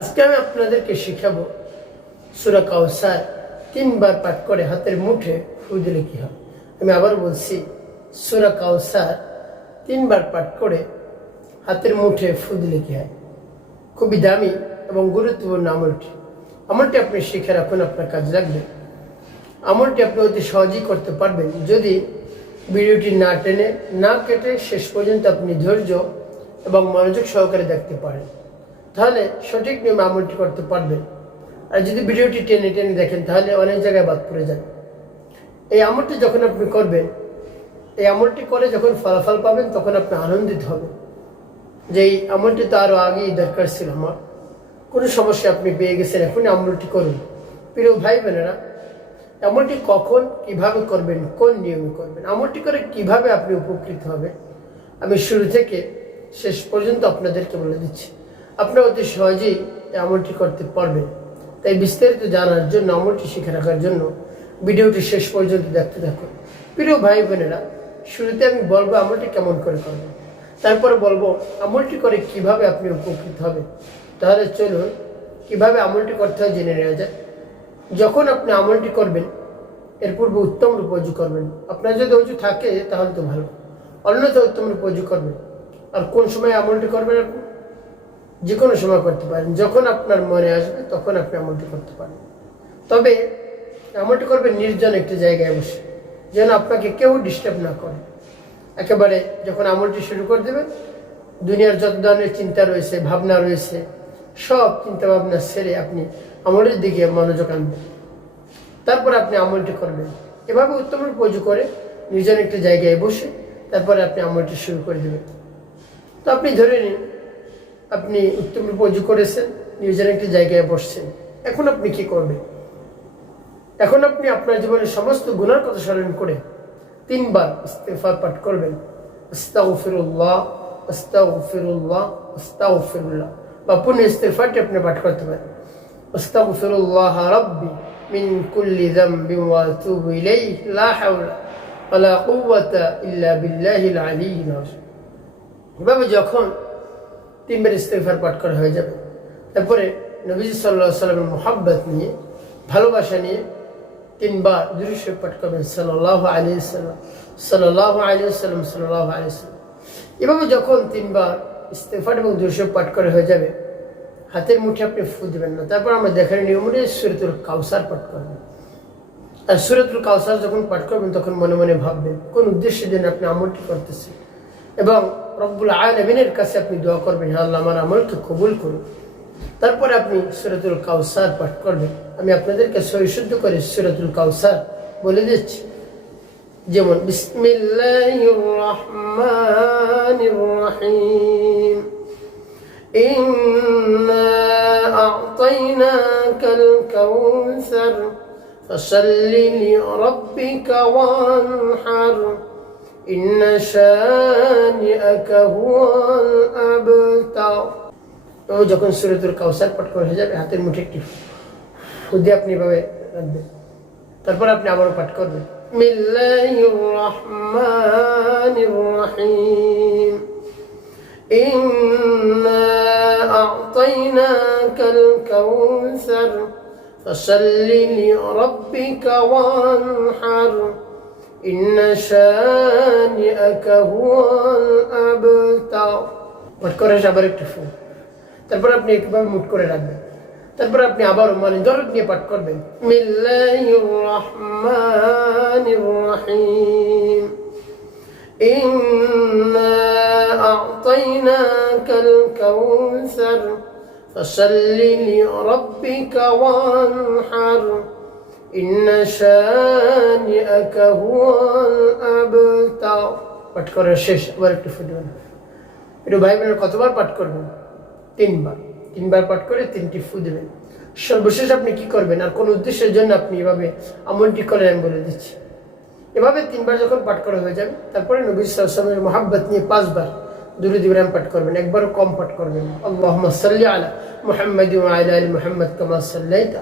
আজকে আমি আপনাদেরকে শিখাবো সুরা কাউসার তিনবার পাঠ করে হাতের মুঠে ফু দিলে কি হয়। আমি আবার বলছি, সুরা কাউসার তিনবার পাঠ করে হাতের মুঠে ফু দিলে কি হয়? খুবই দামি এবং গুরুত্বপূর্ণ আমলটি। আমলটি আপনি শিখে রাখুন, আপনার কাজ লাগবে। আমলটি আপনি অতি সহজেই করতে পারবেন। যদি ভিডিওটি না টেনে, না কেটে শেষ পর্যন্ত আপনি ধৈর্য এবং মনোযোগ সহকারে দেখতে পারেন। তাহলে সঠিক নিয়মে আমলটি করতে পারবেন। আর যদি ভিডিওটি টেনে টেনে দেখেন, তাহলে অনেক জায়গায় বাদ পড়ে যাবে এই আমলটি যখন আপনি করবেন, এই আমলটি করে যখন ফলাফল পাবেন, তখন আপনি আনন্দিত হবেন যে এই আমলটি তো আরও আগেই দরকার ছিল আমার। কোনো সমস্যা আপনি পেয়ে গেছেন, এখনই আমলটি করুন। প্রিয় ভাই বোনেরা, আমলটি কখন, কীভাবে করবেন, কোন নিয়মে করবেন, আমলটি করে কীভাবে আপনি উপকৃত হবেন, আমি শুরু থেকে শেষ পর্যন্ত আপনাদেরকে বলে দিচ্ছি। আপনারা অতি সহজেই আমলটি করতে পারবেন। তাই বিস্তারিত জানার জন্য, আমলটি শিখে রাখার জন্য ভিডিওটি শেষ পর্যন্ত দেখতে থাকুন। প্রিয় ভাই বোনেরা, শুরুতে আমি বলব আমলটি কেমন করে করবেন। তারপরে বলব আমলটি করে কীভাবে আপনি উপকৃত হবেন। তাহলে চলুন, কীভাবে আমলটি করতে হয় জেনে নেওয়া যায় যখন আপনি আমলটি করবেন, এর পূর্বে উত্তম রূপ অজু করবেন। আপনার যদি উঁচু থাকে, তাহলে তো ভালো। অন্যথা উত্তম রূপ অজু করবেন, আর কোন সময় আমলটি করবেন আপনি? যে কোনো সময় করতে পারেন। যখন আপনার মনে আসবে, তখন আপনি আমলটি করতে পারেন। তবে আমলটি করবেন নির্জন একটি জায়গায় বসে, যেন আপনাকে কেউ ডিস্টার্ব না করে। একেবারে যখন আমলটি শুরু করে দেবেন দুনিয়ার যত ধরনের চিন্তা রয়েছে, ভাবনা রয়েছে, সব চিন্তা ভাবনা সেরে আপনি আমলের দিকে মনোযোগ আনবেন। তারপর আপনি আমলটি করবেন। এভাবে উত্তম রূপ অজু করে নিজের একটি জায়গায় বসে, তারপরে আপনি আমলটি শুরু করে দেবেন। তো আপনি ধরে নিন আপনি উত্তম রূপ অজু করেছেন, নিজের একটি জায়গায় বসছেন। এখন আপনি কি করবেন? এখন আপনি আপনার জীবনের সমস্ত গুণার কথা স্মরণ করে তিনবার ইস্তেফার পাঠ করবেন। বা পুনঃ ইস্তেফারটি আপনি পাঠ করতে পারেন। কুল্লি যামবিন ওয়া আতুবু ইলাইহি, লা হাওলা ওয়ালা কুওয়াতা ইল্লা বিল্লাহিল আলিয়্যিল আযীম। এভাবে যখন তিনবার ইস্তেফার পাঠ করা হয়ে যাবে। তারপরে নবীজি সাল্লাহ সাল্লামের মোহাব্বত নিয়ে, ভালোবাসা নিয়ে তিনবার দুরুশে পাঠ করবেন সাল্লাহ আলী সাল্লাম সাল্লাহ আলী সাল্লাম সাল্লাহ আলী সাল্লাম এভাবে যখন তিনবার ইস্তেফার এবং দুরুশে পাঠ করা হয়ে যাবে, হাতের মুঠে আপনি ফু দেবেন না। তারপর আমরা দেখার নিয়ম অনুযায়ী সুরতুল কাউসার পাঠ করবেন আর সুরতুল কাউসার যখন পাঠ করবেন, তখন মনে মনে ভাববেন, কোন উদ্দেশ্যের জন্য আপনি আমলটি করতেছেন। এবং রব্বুল আলমিনের কাছে আপনি দোয়া করবেন হ্যাঁ আল্লাহ আমার আমলকে কবুল করুন তারপরে আপনি সুরতুল কাউসার পাঠ করবেন আমি আপনাদেরকে সহিশুদ্ধ করে সুরতুল কাউসার বলে দিচ্ছি যেমন বিসমিল্লাহির রহমানির রহিম إنا أعطيناك الكوثر فصل لربك وانحر إن شانئك هو الأبتر তো যখন সুরতুল কাউসার পাঠ করা হয়ে যাবে হাতের মুঠে একটি খুদে আপনি এভাবে রাখবেন তারপর আপনি আবারও পাঠ করবেন মিল্লাহির রহমানির রহিম إنا أعطيناك الكوثر فصل لربك وانحر إن شانئك هو الأبتر পাঠ করে আবার একটু ফুল তারপর আপনি একভাবে মুট করে রাখবেন তারপর আপনি আবার মানে দরদ নিয়ে পাঠ করবেন মিল্লাহির রহমানির রহিম إنا أعطيناك الكوثر فصل لربك وانحر إن شانئك هو الأبتر পাঠ করার শেষ আবার একটু ফুটবেন একটু ভাই বোনের কতবার পাঠ করবেন তিনবার তিনবার পাঠ করে তিনটি ফু দেবেন সর্বশেষ আপনি কি করবেন আর কোন উদ্দেশ্যের জন্য আপনি এভাবে আমলটি করেন আমি বলে দিচ্ছি এভাবে তিনবার যখন পাঠ করা হয়ে যাবে তারপরে নবী সাল্লামের মোহাব্বত নিয়ে পাঁচবার দুরুদ ইব্রাহিম পাঠ করবেন একবারও কম পাঠ করবেন আল্লাহুম্মা সাল্লি আলা মুহাম্মাদ ওয়া আলা আলি মুহাম্মাদ কামা সাল্লাইতা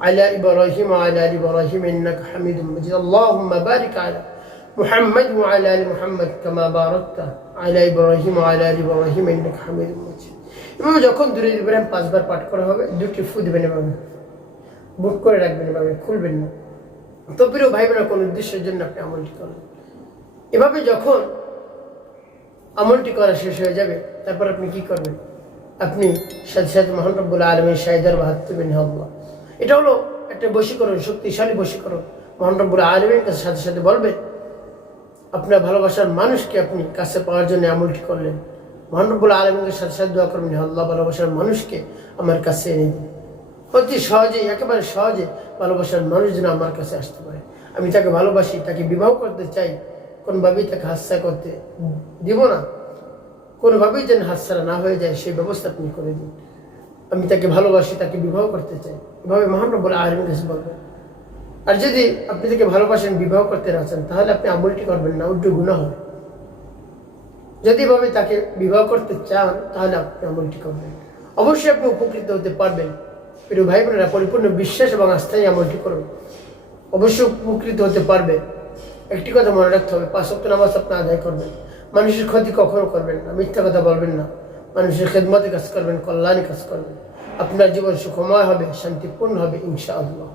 على ابراهيم وعلى ال ابراهيم انك حميد مجيد اللهم بارك على محمد وعلى ال محمد كما باركت على ابراهيم وعلى ال ابراهيم انك حميد مجيد এভাবে যখন দূরে ইব্রাহিম পাঁচবার পাঠ করা হবে দুটি ফু দিবেন এভাবে বুক করে রাখবেন এভাবে খুলবেন না তো প্রিয় ভাই বোনেরা কোন উদ্দেশ্যের জন্য আপনি আমলটি করবেন এভাবে যখন আমলটি করা শেষ হয়ে যাবে তারপর আপনি কি করবেন আপনি সাথে সাথে মহান রব্বুল আলমী শাহিদার বাহাত্তবিন আল্লাহ এটা হলো একটা বশীকরণ, শক্তিশালী বশীকরণ। মহান রব্বুল আলমীর কাছে সাথে সাথে বলবেন আপনার ভালোবাসার মানুষকে আপনি কাছে পাওয়ার জন্য আমলটি করলেন। মহানবুল আলমীর সাথে সাথে দোয়া করবেন আল্লাহ, ভালোবাসার মানুষকে আমার কাছে এনে দিন। অতি সহজেই, একেবারে সহজে ভালোবাসার মানুষ যেন আমার কাছে আসতে পারে। আমি তাকে ভালোবাসি, তাকে বিবাহ করতে চাই, কোনোভাবেই তাকে হাস্যা করতে দিব না। কোনোভাবেই যেন হাতছাড়া না হয়ে যায়, সেই ব্যবস্থা আপনি করে দিন। আমি তাকে ভালোবাসি, তাকে বিবাহ করতে চাই। এভাবে মহানবুল আলমীর কাছে বলবেন। আর যদি আপনি তাকে ভালোবাসেন, বিবাহ করতে না চান, তাহলে আপনি আমলটি করবেন না, উল্টো গুণা হবে। যদি এভাবে তাকে বিবাহ করতে চান, তাহলে আপনি আমলটি করবেন। অবশ্যই আপনি উপকৃত হতে পারবেন। প্রিয় ভাই বোনেরা পরিপূর্ণ বিশ্বাস এবং আস্থায় আমলটি করুন। অবশ্যই উপকৃত হতে পারবে একটি কথা মনে রাখতে হবে, পাঁচ সপ্তাহ নামাজ আপনি আদায় করবেন। মানুষের ক্ষতি কখনো করবেন না, মিথ্যা কথা বলবেন না। মানুষের খেদমতে কাজ করবেন কল্যাণে কাজ করবেন। আপনার জীবন সুখময় হবে শান্তিপূর্ণ হবে ইনশাআল্লাহ।